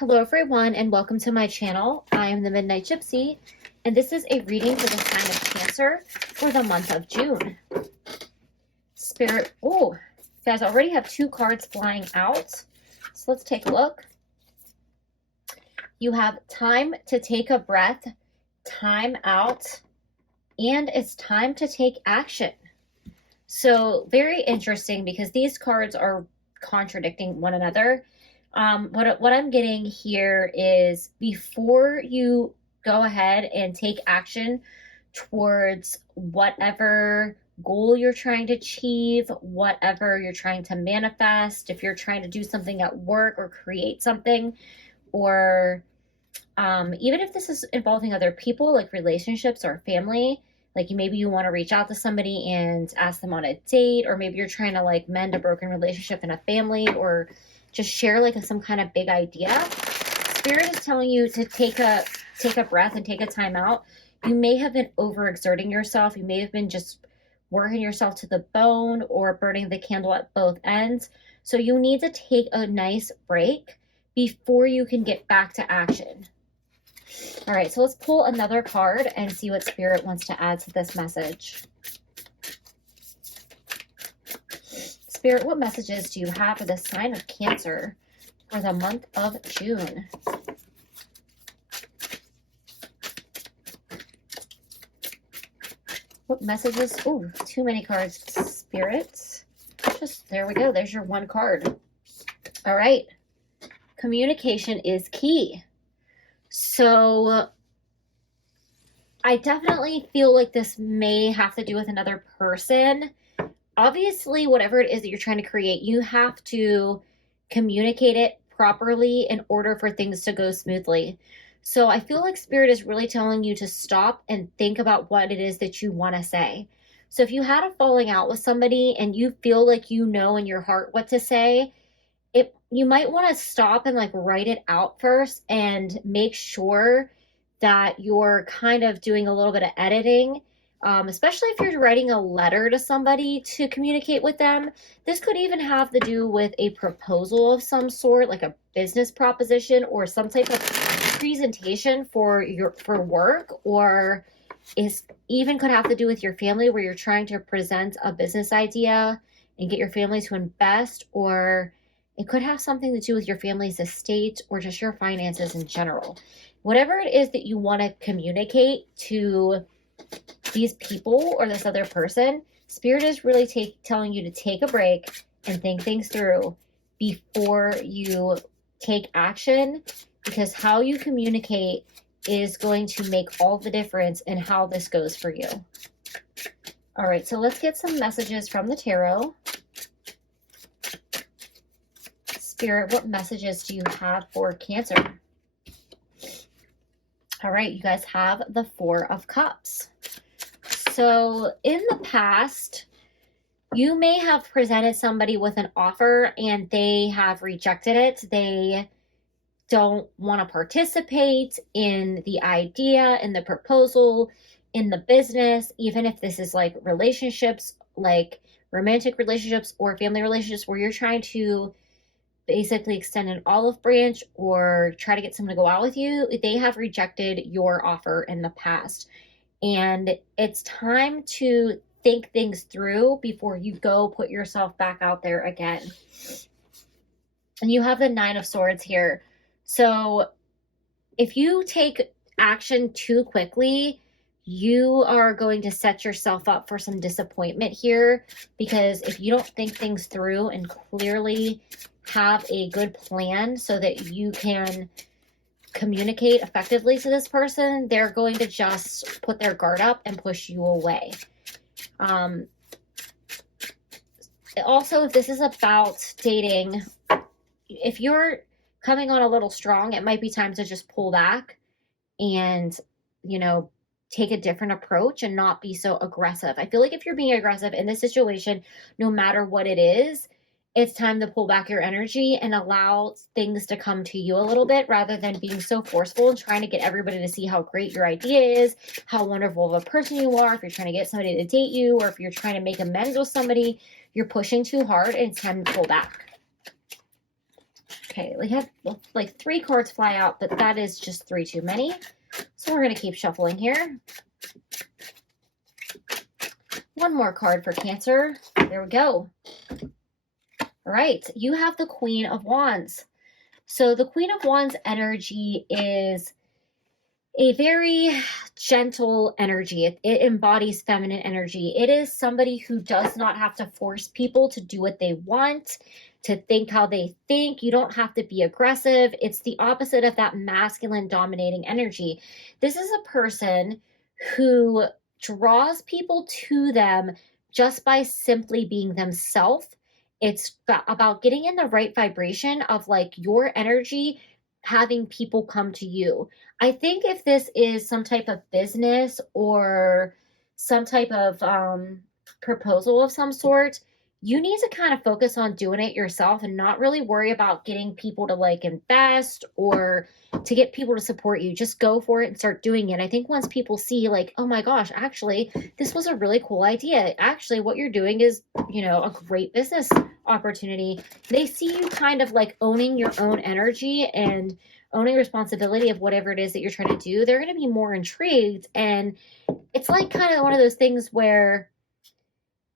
Hello everyone and welcome to my channel. I am the Midnight Gypsy and this is a reading for the sign of Cancer for the month of June. Spirit, oh, you guys already have two cards flying out. So let's take a look. You have time to take a breath, time out, and it's time to take action. So very interesting because these cards are contradicting one another. What I'm getting here is before you go ahead and take action towards whatever goal you're trying to achieve, whatever you're trying to manifest, if you're trying to do something at work or create something, or even if this is involving other people, like relationships or family, like maybe you want to reach out to somebody and ask them on a date, or maybe you're trying to like mend a broken relationship in a family, or just share like some kind of big idea. Spirit is telling you to take a breath and take a time out. You may have been overexerting yourself. You may have been just working yourself to the bone or burning the candle at both ends. So you need to take a nice break before you can get back to action. All right, so let's pull another card and see what Spirit wants to add to this message. Spirit, what messages do you have for the sign of Cancer for the month of June? What messages? Oh, too many cards, Spirit. There we go. There's your one card. All right. Communication is key. So I definitely feel like this may have to do with another person. Obviously, whatever it is that you're trying to create, you have to communicate it properly in order for things to go smoothly. So I feel like Spirit is really telling you to stop and think about what it is that you want to say. So if you had a falling out with somebody and you feel like you know in your heart what to say, you might want to stop and like write it out first and make sure that you're kind of doing a little bit of editing. Especially if you're writing a letter to somebody to communicate with them. This could even have to do with a proposal of some sort, like a business proposition or some type of presentation for work, or even could have to do with your family where you're trying to present a business idea and get your family to invest, or it could have something to do with your family's estate or just your finances in general. Whatever it is that you want to communicate to these people or this other person, Spirit is really telling you to take a break and think things through before you take action, because how you communicate is going to make all the difference in how this goes for you. All right, so let's get some messages from the tarot. Spirit, what messages do you have for Cancer? All right, you guys have the Four of Cups. So in the past, you may have presented somebody with an offer and they have rejected it. They don't want to participate in the idea, in the proposal, in the business, even if this is like relationships, like romantic relationships or family relationships where you're trying to basically extend an olive branch or try to get someone to go out with you. They have rejected your offer in the past. And it's time to think things through before you go put yourself back out there again. And you have the Nine of Swords here. So if you take action too quickly, you are going to set yourself up for some disappointment here, because if you don't think things through and clearly have a good plan so that you can communicate effectively to this person, they're going to just put their guard up and push you away. Also, if this is about dating, if you're coming on a little strong, it might be time to just pull back and, take a different approach and not be so aggressive. I feel like if you're being aggressive in this situation, no matter what it is, it's time to pull back your energy and allow things to come to you a little bit, rather than being so forceful and trying to get everybody to see how great your idea is, how wonderful of a person you are. If you're trying to get somebody to date you, or if you're trying to make amends with somebody, you're pushing too hard and it's time to pull back. Okay, we have like 3 cards fly out, but that is just 3 too many. So we're going to keep shuffling here. One more card for Cancer. There we go. All right, you have the Queen of Wands. So the Queen of Wands energy is a very gentle energy. It embodies feminine energy. It is somebody who does not have to force people to do what they want, to think how they think. You don't have to be aggressive. It's the opposite of that masculine dominating energy. This is a person who draws people to them just by simply being themselves. It's about getting in the right vibration of like your energy, having people come to you. I think if this is some type of business or some type of proposal of some sort, you need to kind of focus on doing it yourself and not really worry about getting people to like invest or to get people to support you. Just go for it and start doing it. I think once people see like, oh my gosh, actually, this was a really cool idea. Actually, what you're doing is, you know, a great business opportunity. They see you kind of like owning your own energy and owning responsibility of whatever it is that you're trying to do. They're going to be more intrigued. And it's like kind of one of those things where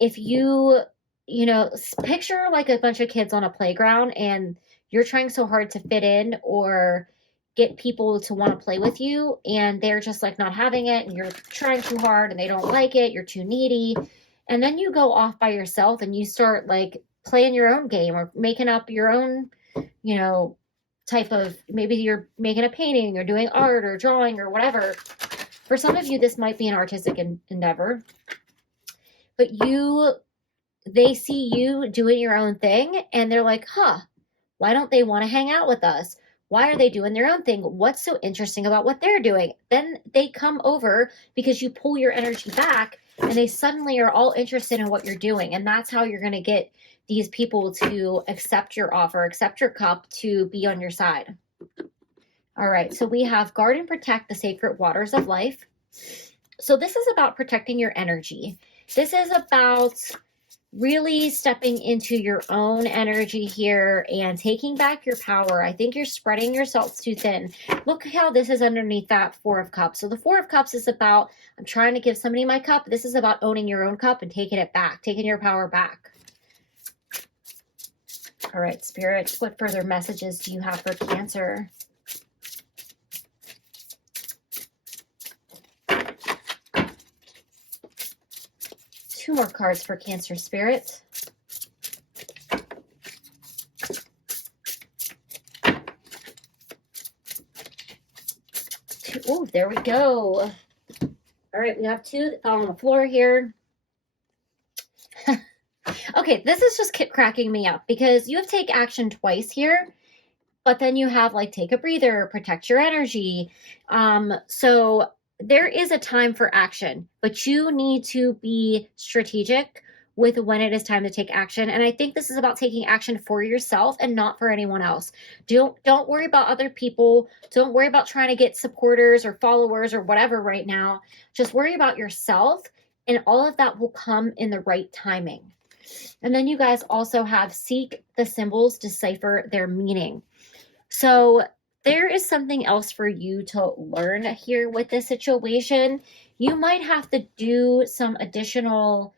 if you know, picture like a bunch of kids on a playground and you're trying so hard to fit in or get people to want to play with you and they're just like not having it and you're trying too hard and they don't like it, you're too needy. And then you go off by yourself and you start like playing your own game or making up your own, you know, type of, maybe you're making a painting or doing art or drawing or whatever. For some of you, this might be an artistic endeavor, but they see you doing your own thing and they're like, huh, why don't they want to hang out with us? Why are they doing their own thing? What's so interesting about what they're doing? Then they come over because you pull your energy back and they suddenly are all interested in what you're doing. And that's how you're going to get these people to accept your offer, accept your cup, to be on your side. All right, so we have guard and protect the sacred waters of life. So this is about protecting your energy. This is about really stepping into your own energy here and taking back your power. I think you're spreading yourself too thin. Look how this is underneath that 4 of Cups. So the 4 of Cups is about, I'm trying to give somebody my cup. This is about owning your own cup and taking it back, taking your power back. All right, Spirit, what further messages do you have for Cancer? Two more cards for Cancer, Spirit. Oh, there we go. All right, we have 2 that fell on the floor here. Okay, this is just cracking me up because you have take action twice here, but then you have like take a breather, protect your energy. So there is a time for action, but you need to be strategic with when it is time to take action. And I think this is about taking action for yourself and not for anyone else. Don't worry about other people. Don't worry about trying to get supporters or followers or whatever right now. Just worry about yourself, and all of that will come in the right timing. And then you guys also have seek the symbols, decipher their meaning. So there is something else for you to learn here with this situation. You might have to do some additional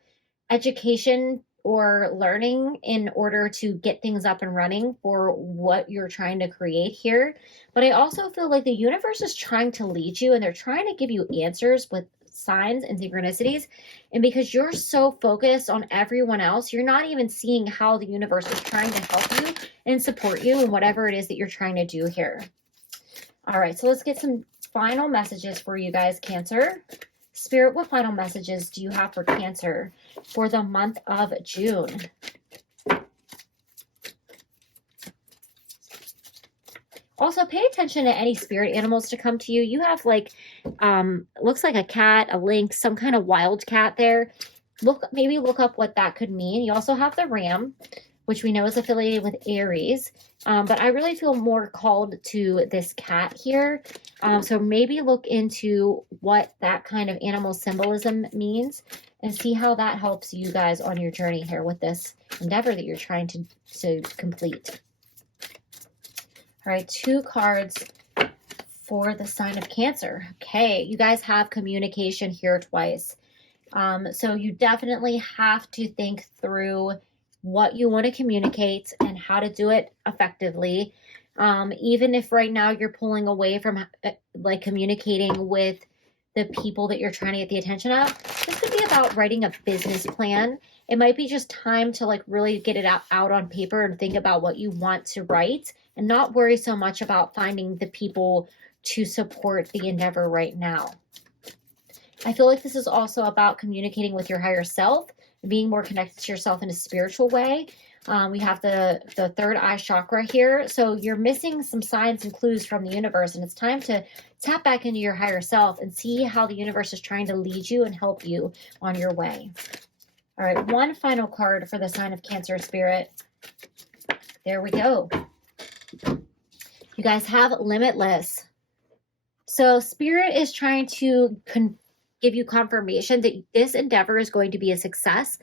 education or learning in order to get things up and running for what you're trying to create here. But I also feel like the universe is trying to lead you and they're trying to give you answers with signs and synchronicities. And because you're so focused on everyone else, you're not even seeing how the universe is trying to help you and support you in whatever it is that you're trying to do here. All right, so let's get some final messages for you guys, Cancer. Spirit, what final messages do you have for Cancer for the month of June? Also, pay attention to any spirit animals to come to you. You have like, looks like a cat, a lynx, some kind of wild cat there. Maybe look up what that could mean. You also have the ram, which we know is affiliated with Aries. But I really feel more called to this cat here. So maybe look into what that kind of animal symbolism means and see how that helps you guys on your journey here with this endeavor that you're trying to complete. All right, 2 cards for the sign of Cancer. Okay, you guys have communication here twice. So you definitely have to think through what you want to communicate and how to do it effectively. Even if right now you're pulling away from like communicating with the people that you're trying to get the attention of, this could be about writing a business plan. It might be just time to like really get it out on paper and think about what you want to write and not worry so much about finding the people to support the endeavor right now. I feel like this is also about communicating with your higher self, being more connected to yourself in a spiritual way. We have the third eye chakra here. So you're missing some signs and clues from the universe, and it's time to tap back into your higher self and see how the universe is trying to lead you and help you on your way. All right, one final card for the sign of Cancer spirit. There we go. You guys have Limitless. So spirit is trying to give you confirmation that this endeavor is going to be a success.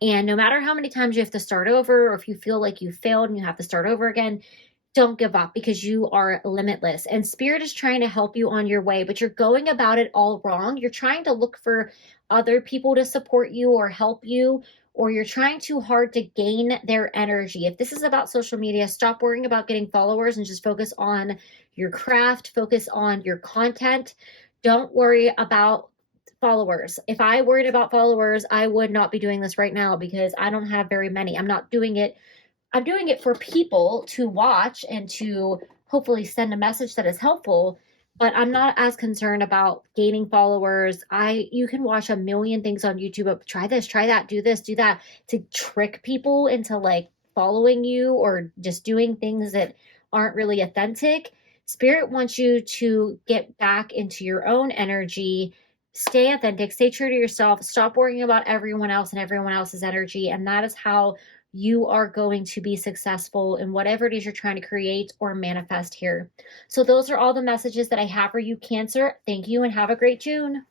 And no matter how many times you have to start over, or if you feel like you failed and you have to start over again, don't give up because you are limitless. And spirit is trying to help you on your way, but you're going about it all wrong. You're trying to look for other people to support you or help you, or you're trying too hard to gain their energy. If this is about social media, stop worrying about getting followers and just focus on your craft, focus on your content. Don't worry about followers. If I worried about followers, I would not be doing this right now because I don't have very many. I'm not doing it. I'm doing it for people to watch and to hopefully send a message that is helpful, but I'm not as concerned about gaining followers. You can watch a million things on YouTube, but try this, try that, do this, do that, to trick people into like following you or just doing things that aren't really authentic. Spirit wants you to get back into your own energy. Stay authentic, stay true to yourself, stop worrying about everyone else and everyone else's energy. And that is how you are going to be successful in whatever it is you're trying to create or manifest here. So those are all the messages that I have for you, Cancer. Thank you and have a great June.